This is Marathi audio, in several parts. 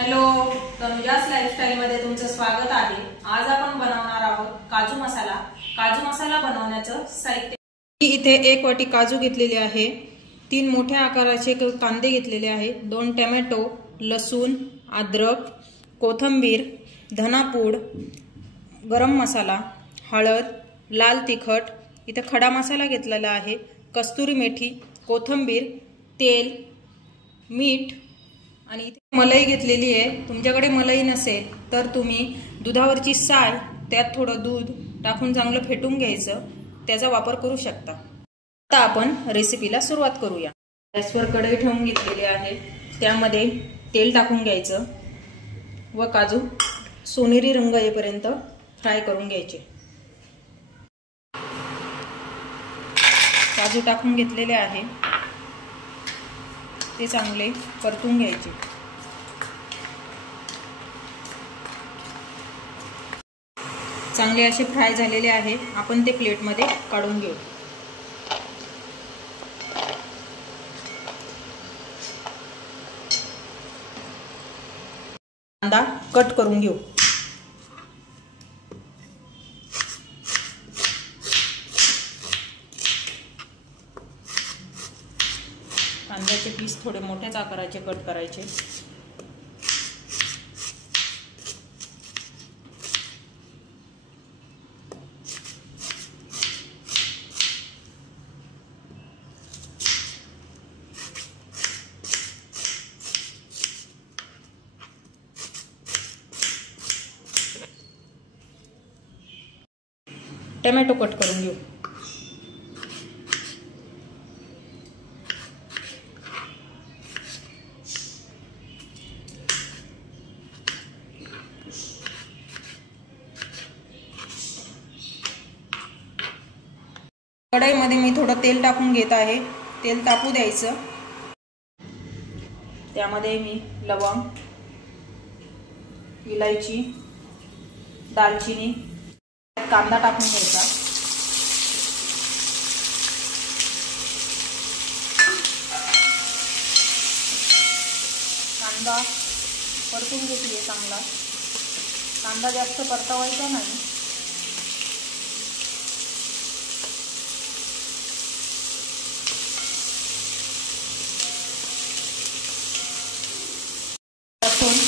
हॅलो, तनुजास लाईफस्टाईल मध्ये तुमचं स्वागत आहे। आज आपण बनवणार आहोत काजू मसाला। काजू मसाला बनवण्याचं साहित्य इथे 1 वाटी काजू घेतलेले आहे, 3 मोठ्या आकाराचे कांदे घेतलेले आहे, 2 टोमॅटो, लसूण, अद्रक, कोथिंबीर, धनापूड, गरम मसाला, हळद, लाल तिखट, इथे खडा मसाला घेतलेला आहे, कस्तुरी मेथी, कोथिंबीर, तेल, मीठ आणि इथे मलाई घेतलेली आहे। तुमच्याकडे मलाई नसेल तर तुम्ही दुधावरची साय, त्यात थोडं दूध टाकून चांगलं फेटून घ्यायचं, त्याचा वापर करू शकता। आता आपण रेसिपीला सुरुवात करूया। गॅसवर कढई ठेवून घेतलेली आहे, त्यामध्ये तेल टाकून घ्यायचं व काजू सोनेरी रंग येईपर्यंत फ्राय करून घ्यायचे। काजू टाकून घेतलेले आहे, ते चांगले परतून घ्यायचे। चांगले असे फ्राय झालेले आहे, आपण ते प्लेटमध्ये काढून घेऊ। कांदा कट करून घेऊ। कांद्याचे पीस थोडे मोठ्याच आकाराचे कट करायचे। टोमॅटो कट करून घेऊ। कढईमध्ये मी थोडं तेल टाकून घेत आहे, तेल तापू द्यायचं। त्यामध्ये मी लवंग, इलायची, दालचिनी, कांदा टाकून घ्यायचा। कांदा परतून घेतली चांगला, कांदा जास्त परतवायचा नाही। लसूण,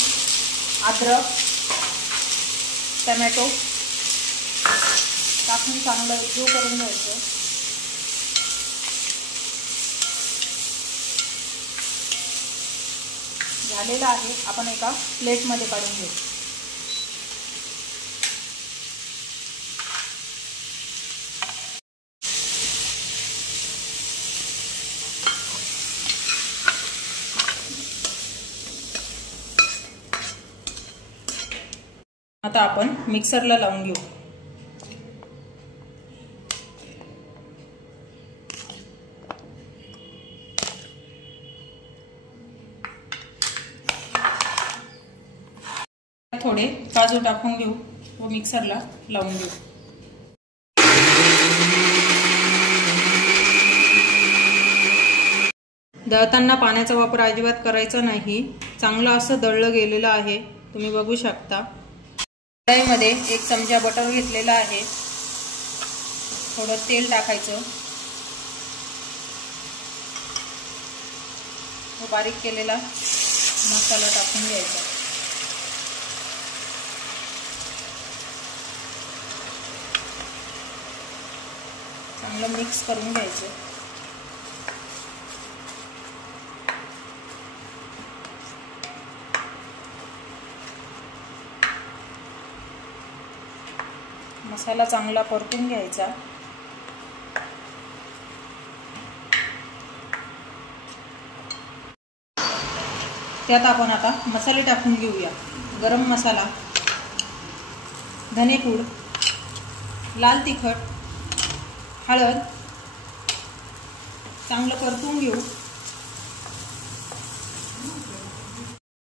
अद्रक, टोमॅटो टाकून चांगलं एकजीव करून घ्यायचं। झालेलं आहे, आपण एका प्लेटमध्ये काढून घेऊ। आता आपण मिक्सरला लावून घेऊ। थोडे काजू टाकून घेऊ व मिक्सरला लावून घेऊ। दळताना पाण्याचा वापर अजिबात करायचा नाही, चांगलं असं दळलं गेलेलं आहे, तुम्ही बघू शकता। कढईमध्ये 1 चमचा बटर घेतलेला आहे, थोडं तेल टाकायचं व बारीक केलेला मसाला टाकून घ्यायचा। चांगलं मिक्स करून घ्यायचं। मसाला चांगला परतून घ्यायचा। त्यात आपण आता मसाले टाकून घेऊया। गरम मसाला, धनेपूड, लाल तिखट, हळद चांगलं परतून घेऊ।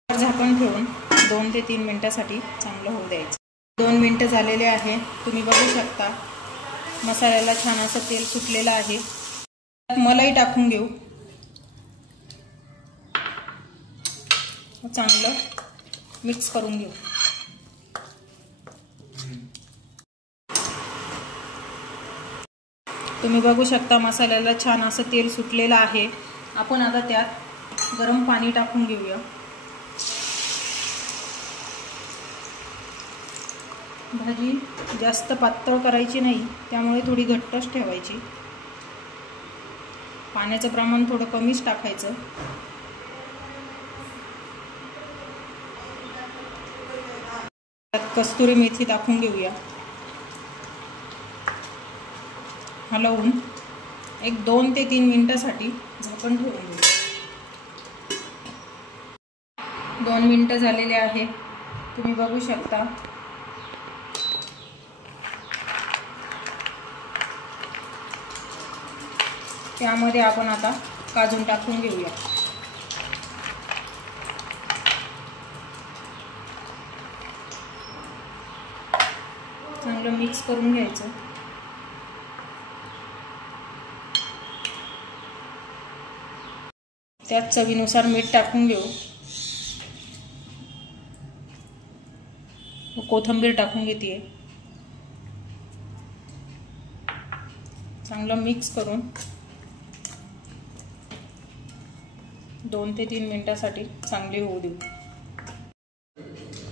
झाकण ठेवून 2 ते 3 मिनिटांसाठी चांगलं होऊ द्यायचं। 2 मिनिटं झालेले आहे, तुम्ही बघू शकता मसाल्याला छान असं तेल सुटलेलं आहे। मलाई टाकून घेऊ, चांगलं मिक्स करून घेऊ। तुम्ही बघू शकता मसाल्याला छान असं तेल सुटलेलं आहे। आपण आता त्यात गरम पाणी टाकून घेऊया। भाजी जास्त पातळ करायची नाही, त्यामुळे थोडी घट्टच ठेवायची। पाण्याचं प्रमाण थोडं कमीच टाकायचं। त्यात कस्तुरी मेथी टाकून घेऊया। हलवून एक 2 ते 3 मिनिटांसाठी झाकण ठेवून घेऊ। 2 मिनिटं झालेले आहे, तुम्ही बघू शकता। त्यामध्ये आपण आता काजू टाकून घेऊया। चांगलं मिक्स करून घ्यायचं। त्यात चवीनुसार मीठ टाकून घेऊ। कोथिंबीर टाकून घेते। चांगलं मिक्स करून 2 ते 3 मिनिटांसाठी चांगले होऊ देऊ।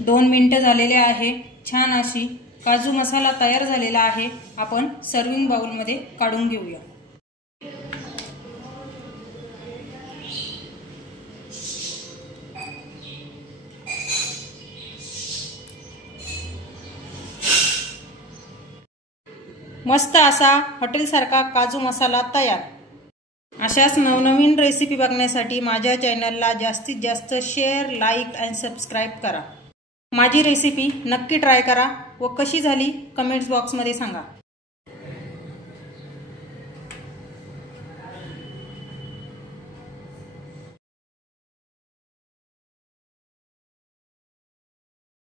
2 मिनिटं झालेले आहे। छान अशी काजू मसाला तयार झालेला आहे। आपण सर्विंग बाउल मध्ये काढून घेऊया। मस्त असा हॉटेलसारखा काजू मसाला तयार। अशाच नवनवीन रेसिपी बघण्यासाठी माझ्या चॅनलला जास्तीत जास्त शेअर, लाईक आणि सबस्क्राईब करा। माझी रेसिपी नक्की ट्राय करा व कशी झाली कमेंट्स बॉक्समध्ये सांगा।